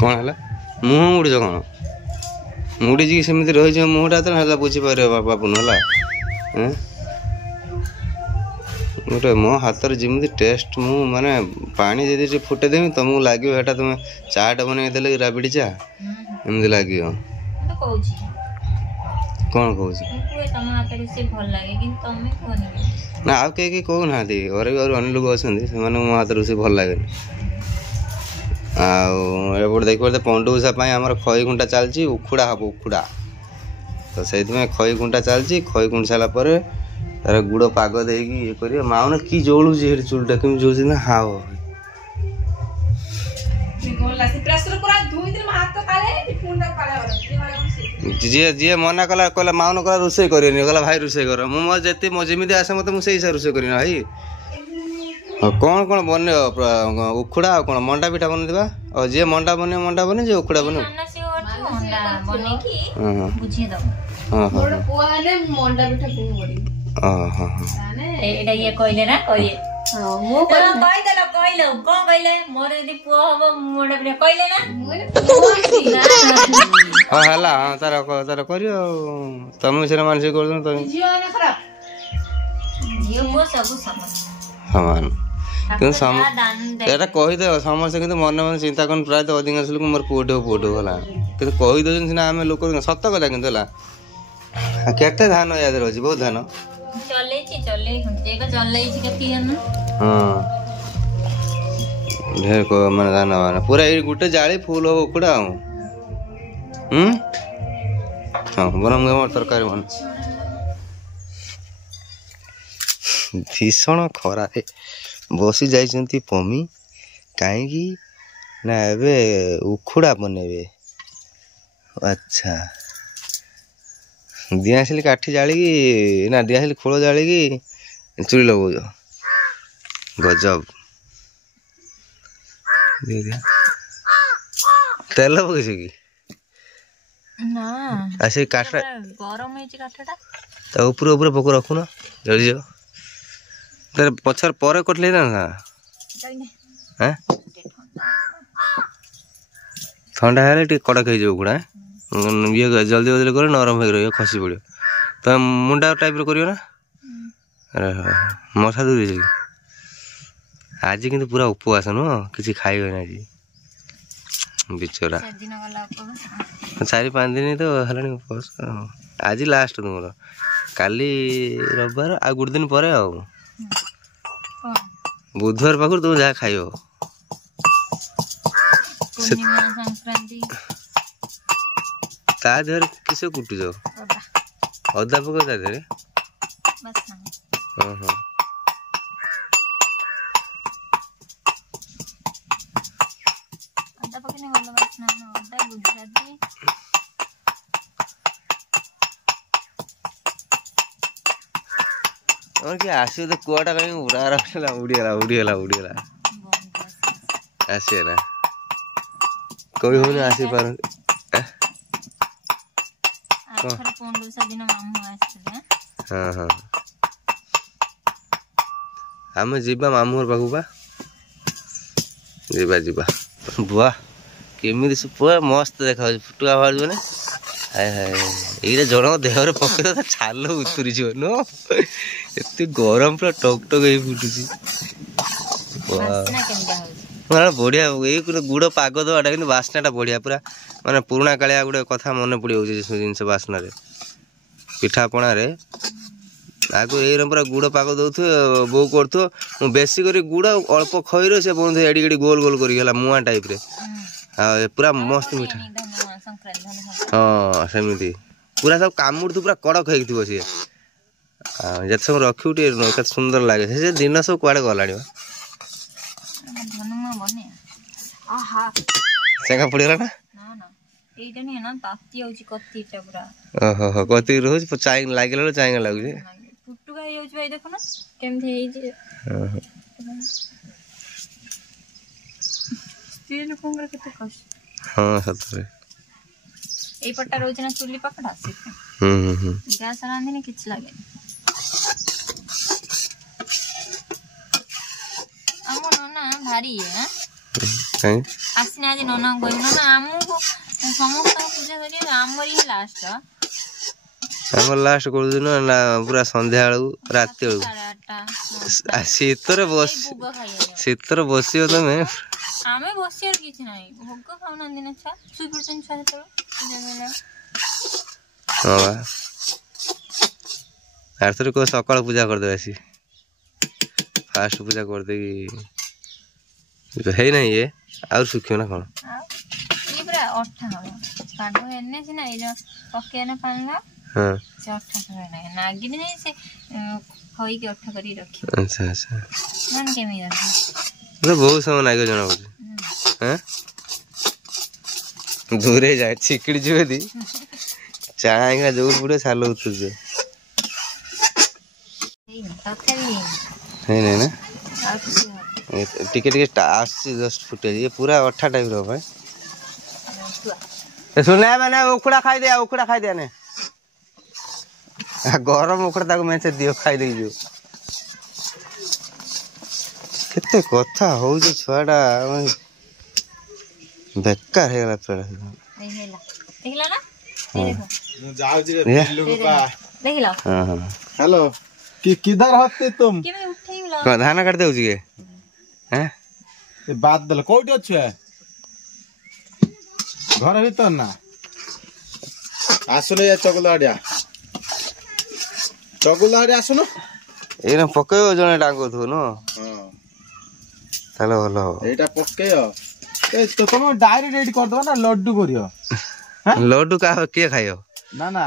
कौन है मुह मुड़ी कौन मुड़ी सेमती रही मुहटा तो है बुझीपर बाबू है गोटे मो हाथ जमी टेस्ट मु माने पानी जब फुटेदेमी तुमको लगे तुम चाटा बन देले राबिड़ी चा एमती लगे कौन कहूँ ना आउ कहीं कहूना घरे भी अन्य लोग अच्छा मो हाथ रोषे भल लगे आउट देखिए पंडुसा आम खई गुंटा चलती उखुड़ा हम उखुड़ा तो से खई गुंटा चलती खई गुंट सारापर तार गुड़ पाग देकी ये कर माउन कि जोड़ू चुलटा कमी जोड़ ना हाव जी जी मना कला कहला माउन कला रोसे कर भाई रोसे कर मुझे मो जमी आसे मत मुझे हिसाब रोसे कर भाई कौन कौन बन उखुड़ा कौन मंडा पिठा बनवा और जी मंडा बने जी उखुड़ा बने तार कर तुम से मानसिक कर समान कहीदे समस्ते कि मन मन चिंता कर प्राय अधिकांश लोग मोर पुटे पुटे गला कि कहीदे सीना आम लोक सत कथा कि केते धान याद रही बहुत धान ढेर माने धान मान पूरा ये गोटे जाली फुल हो उखुड़ा हाँ बनम मोर तरकारी बन भीषण खरा बसी जाइछंती पमी काईकी ना एबे उखुड़ा बनेबे अच्छा दियासिल काठी जाली ना दियासिल खोल जाली चुरी लगो गजब तेल पकईस कि ना काठा गरम काठा ऊपर ऊपर पक रखुन जल्दी जाओ तेरे पछर पर कटले ना हैं ठंडा है कड़क हो गुड़ा ये जल्दी जल्दी कर नरम हो रही खसी पड़ो तो मुंडा टाइप करियो ना मशा दूरी आज कि पूरा उपवास नुह कि खाइबे ना आज बिचरा 4-5 दिन तो है उपवास आज लास्ट तुम काली रविवार आ गोटे दिन पर बुधवार पाखर तुम जहाँ खाइब ता देहर किस कुटुच अदा पक ता देहर कि आसो तो कुआटा कहीं उड़ा रहा उड़ीगला आसे ना कभी हो आसी पार हाँ हाँ आम जीवा मामू पाखु बा जीवा बुआ केमी पूरा मस्त देखा फुटुआ बाहर ना हाय हाय ये जन देहर पकड़ तो छाल उतरी नो एत गरम पूरा टक टक फुटुची बढ़िया ये गुड़ पाग दवाटा कि बास्नाटा बढ़िया पूरा माने पुराणा कालिया गोटे कथा मन पड़ जिन बास्ना पिठापण आगु ये पूरा गुड़ पाग दौ बो कर बेसी कर गुड़ अल्प खईर से बंद एडी एडी गोल गोल कर मुआ टाइप रे पूरा मस्त मीठा हाँ सेमती पूरा सब कामुड़ पूरा कड़क हो सी जिते सब रखी सुंदर लगे से दिन सब कुआड़े गला चेका पड़गला ना ओहो कति रोज चाइंग लागला चाइंग लागुजे फुटुका हे होछ भाई देखो ना केमथि हे जे स्त्री लोकंगर केते कष्ट हां सतरे ए पट्टा रोज ना चुल्ली पकड़ा से गैस रांधी ने किछ लागे हमो ना भारी है कहीं आसिना आज नना कहू ना आमको समस्त पूजा करिए आमर ही लास्ट आम लास्ट कर दिन पूरा संध्या बेलू रात बेलू शीतर बस शीतर बस तुम आम बस किसी ना भोग खाऊना दिन छुआ शुई पड़े छुआ जो हाँ आरथर को सकाल पूजा करदे आसी फास्ट पूजा करदे है ना ये आउ सुखियो ना कौन ये पूरा अठा हम पागो हेने सिना ए जो पकेना पाना हां से अठा करना नागिन नहीं से खोई के अठा करी रखी अच्छा अच्छा मन के मी रखी तो बहुत समय लागे जना हो हैं दूरे जाए छिकड़ी जो दी चाहेगा जोर पूरे साल उतर जे नहीं नहीं ना टिके टिके आसी जस्ट फुटे ये पूरा अठा टाइप रो भाई सुनले मैंने उखड़ा खाई दे ने गरम उखड़ा ताको मैं से दियो खाई दे जो केते कथा हो जे छुआडा बेकार हे गला पूरा देखला ना मु जाऊ जी बिल्लू का देखला हां हां हेलो किधर होते तुम के मैं उठेई ला धान काट देउ छी के हैं ए बात दल कोठी अछि घर भीतर ना आसुनो या चगुलाडिया आसुनो एना पकेयो जने डांगो थु न हां ताले भलो एटा पकेयो ए तो तुम डायरेक्ट रेडी कर दो ना लड्डू करियो लड्डू का के खायो ना ना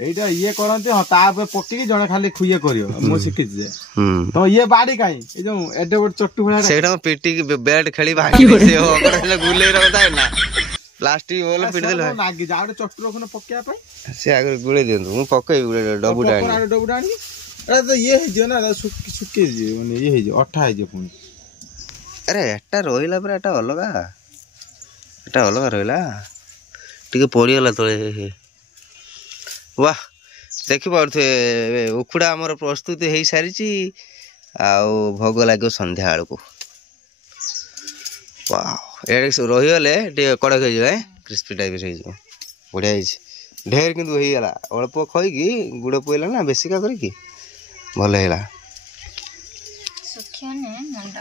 एटा ये करंती ह तापे पक्की जणे खाली खुइए करियो मो सिखि जे तो ये बाड़ी काई ए जो एडे बड चट्टू भला सेटा पिटी के बैट खेली भागी से हो ओकरा गुले रहता है ना प्लास्टिक बोल पिट देल लागी जाडे चट्टू रखनो पक्किया पई से आगे गुले दियंतु मु पकई गुले डबु डाणी अरे तो ये है जो ना सुक्की जे माने ये है जो अठा है जे पुनी अरे एटा रोइला पर एटा अलगा रोइला टिके पड़ी गला तळे हे वाह देखि पारथे उखुडा हमर प्रस्तुति हेई सारिची आउ भोग लागो संध्या आळ को वाह एडे रही गले टे कड़क हो जाए क्रिस्पी टाइप हो बढ़िया ढेर किंतु हो गला अल्प खई गुड़ पइला ना बेसी का करी भल है सुखिया ने नंदा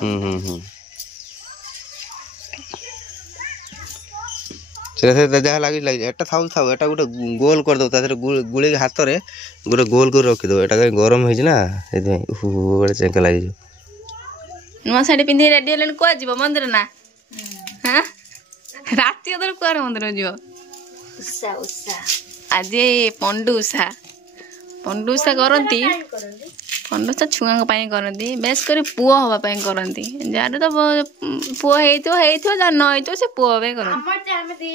से जहाँ लगे लगे एटा थाउ थाउ एटा गोटे गोल कर दो तारे गुळे हाथ रे गोटे गोल कर रखी दो एटा गरम होई ना एदे गोटे चेंका लागि नुआ साड़ी पिंधि रेडी हेलन को जीव मंदिर ना हां राती अदर को मंदिर जीव उसा उसा आज पंडुसा करंती पंडुसा छुआ करती बेस कर पुओ हवा करती जार तो पुओ हेइथो जा न हेइथो से पुओ हवा करदे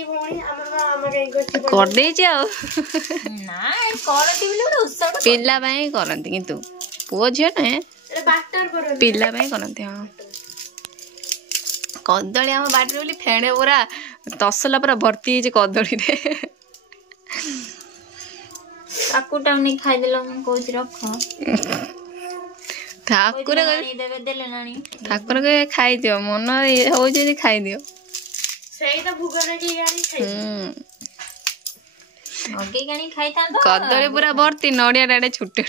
पिला करती किंतु पुओ झील ना पिला करती हाँ कदली आम बाटर बोली फेणे पूरा तसला पूरा भर्ती कदली काकुटा नहीं खाई देलो मैं कोच रख ठाकुर देबे देले नानी ठाकुर के खाई दियो मन हो जे खाई दियो सेही तो भुगन की गानी खाई ओके गानी खाई था तो कदली पूरा भर्ती नडिया डाडे छुट्टे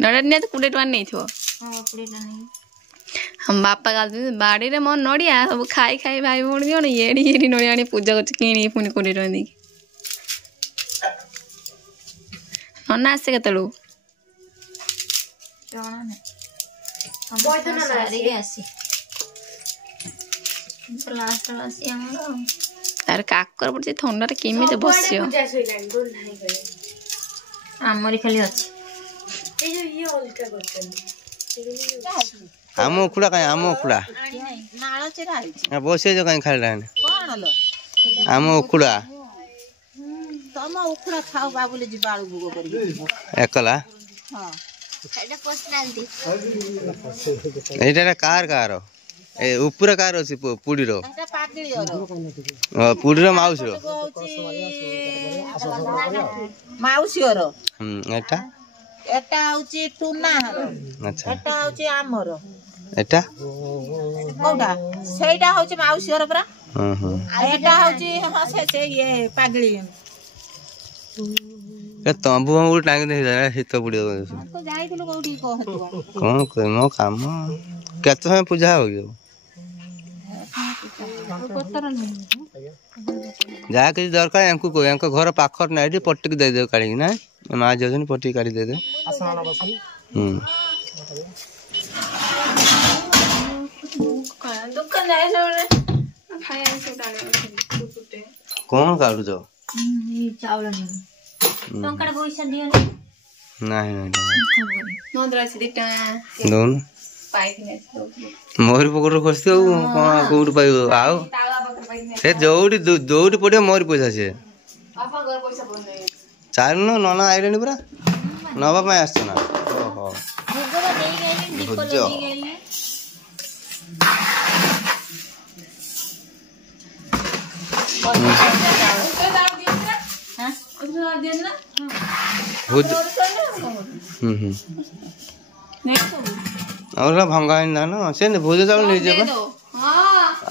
नडिया ने तो 20 टका नहीं थो हां 20 टका नहीं हम बापा गाल बाड़ी रे मन नडिया सब खाई खाई भाई भोण दियो ने एडी नडिया ने पूजा कर किनी पुनी कोडी रंदी नना आसे केतलु जणा ने हम तो ना सारी आसी तो लास्ट हमरो तार काकर पड़े थंडा रे केमिते बसियो आमरी खाली अछि ए जो ये ओलका करछन आम उखुड़ा कहीं आम उखुड़ा नाळ चेरा आइ बसे जो कहीं खाली रहने कोन लो आम उखुड़ा तम उखुड़ा खाओ बाबूले जी बाळू भुगो करी एकला हां एटा पर्सनल दी एटा कार ए ऊपर कार अछि पुडी रो एटा पागली रो पुडी रो माउस रो माउसी रो एटा एटा होची टुना रो अच्छा एटा होची आमरो एटा कोडा सेटा होची माउसी रो परा हां हां एटा होची हम से ये पागली ए तंबू हम टांग दे जा हित पड़ियो को जाइथिलु कोठी कहतुआ कौन कोई मो काम केत समय पूजा हो गयो जा के दरकार यांको को यांको घर पाखर नाइ पट्टी दे दे काढी ना मां जजन पट्टी काढी दे दे दुकान जाए खाई कौन काढु जो चावल टंका पैसा दियो नहीं नहीं नोंद्रा छी दिटा दोन पाइने मोर पकड़ खसते कौन कोउठ पाइबो आउ तावा पकड़ पाइने से जोउठी पड़ियो मोर पैसा से आपा घर पैसा बने चाल न नना आइलेनी पूरा नबा में आछ ना ओहो भोगवा देई गेली दीप लगी गेली भुज और भंगा ना ना से भुज चावल नहीं जे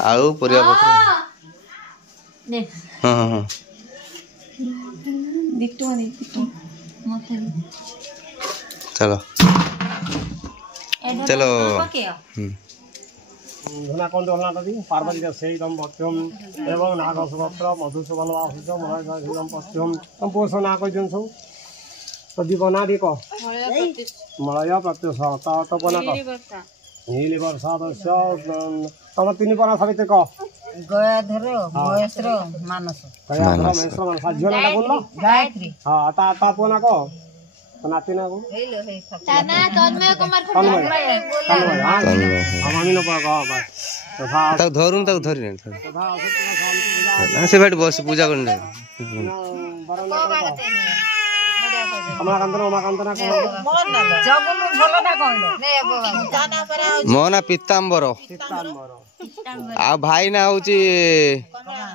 आलू परिया पत्र दे हां हां दिक्तो दिक्तो मत चलो चलो धुना कौन डोलना दी पार्वती का सेई दम पत्यम एवं नागसवत्र मधुसूदन वासुच मनोजम पत्यम तम पोषण ना कोइ दिन सब तदी बना दे को मलय प्रत्युष ता तो बना को नीली वर्षा दस्य तम तीन बना सबिते को गयाधर महेश्वर मानस महेश्वर साजन ना बोल गायत्री हां ता बना को नाती ना को ताना तन्मय कुमार हम आमी न पा बस तथा तक धरुन तक धरि से बैठ बस पूजा करने मो ना पीतांबर आ भाई ना होची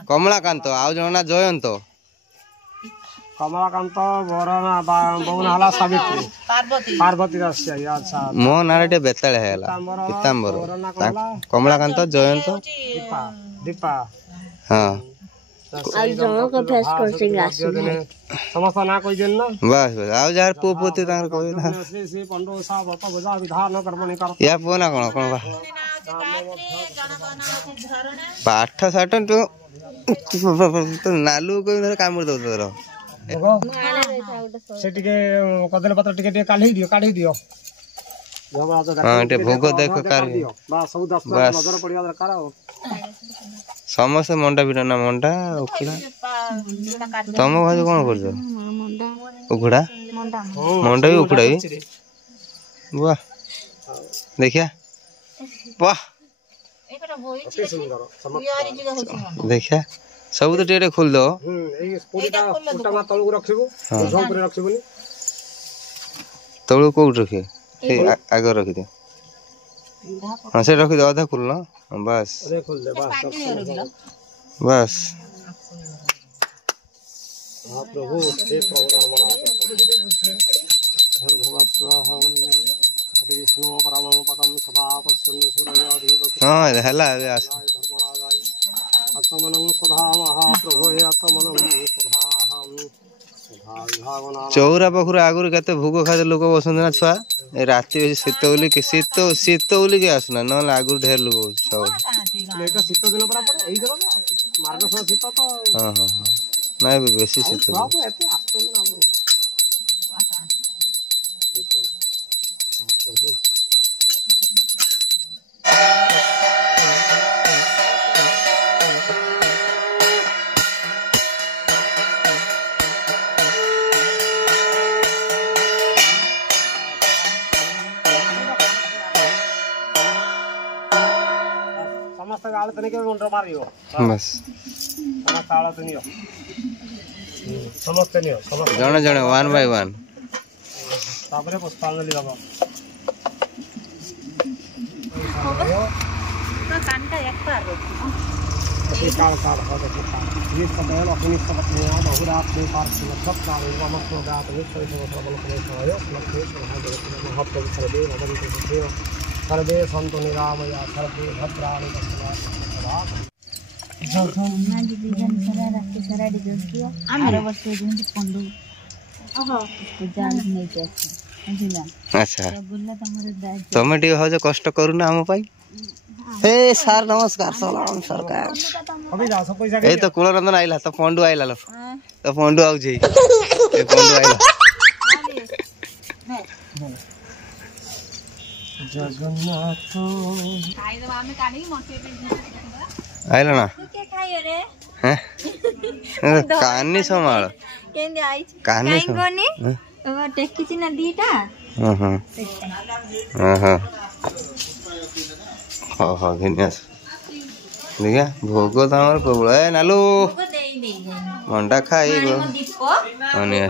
कमलाकांत आ जणा जयंत कमलाकांत बरना बहुना हला सावित्री पार्वती रस्य अच्छा मो नारे बेताळे हैला पीतांबर कमलाकांत जयंत दीपा हां आज जणो को फेस कोचिंग आसी समस्त ना कोइ दिन ना बस बस आ जार पोते तार कहला से पंडो सा बता बजा विधान कर्मणी कर या पोना कोन बा पाठ साठ तो नालू को काम कर दो तोर से टिके कदले पत्र टिके काढी दियो हां टे भोग देख कार बा सब 10 नजर पड़िया दरकार हो समस्त मंडा बिना ना मंडा उखड़ा तुम भाज कोन करजो उखड़ा मंडा भी उखड़ा भी वाह देखिया वाह अति सुंदर देखिया सब तो टेटे खोल दो ए पोटा मा तळु रखिबो झों पर रखिबोनी तळु को रखे ए आगे रखि दे हां से रखि दे आधा खोल ना बस अरे खोल दे बस हां प्रभु हे प्रभु भगवान स्वाहा अति विष्णु परम पदम सदा पश्यन्ति सूर्याधिपति हां हला अबे आस आत्मनं सदा महाप्रभु हे आत्मनं सदा हम चौरा पाखर आगुरी केते भोग खाते लोक बसंत ना छुआ राति शीत बोली शीत बोली के आसना न आगुरी ढेर लोग शीत दिन पर एई दिन मार्गशीर शीत तो हां हां नहीं बेसी शीत एते आसतो ना बस जने जने वन बाय वन तापरे पुष्पांजलि बाबा तो कांटा एक पार काल काल होता है ये कबल अपनी सबक में आ बहुरात में पार से सब का नमक को गात में सही से प्रबल को सहायो लक्ष्मी महादेव महत्व सर्वे भगवती देव सर्वे संतो निरामया सर्वे भद्राणि आज दिन सारा रात सारा डिजो आर वर्ष जेमती पंडु पूजा नहीं जाछ बुझला अच्छा बोलला तमरे तमे टी हो कष्ट करूना हम पाई हे सर नमस्कार सलाम सरकार अभी जा सब पैसा ए तो कुलरंदन आइला तो पंडु आइला लो तो पंडु आउ जे ए पंडु आइला जगन्नाथ खाई दबा में कानी मोटे पे आइला ना तू के खाइयो रे हैं कानी संभाल केंदे आई कानी काई कोनी ओ टेकी चिना दीटा हां हां हां हां हां घिनियास देखा भोग तो हमार प्रबल ए नालू को देई देई मंडा खाइबो दीपको अने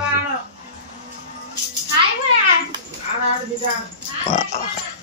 खाइबो आ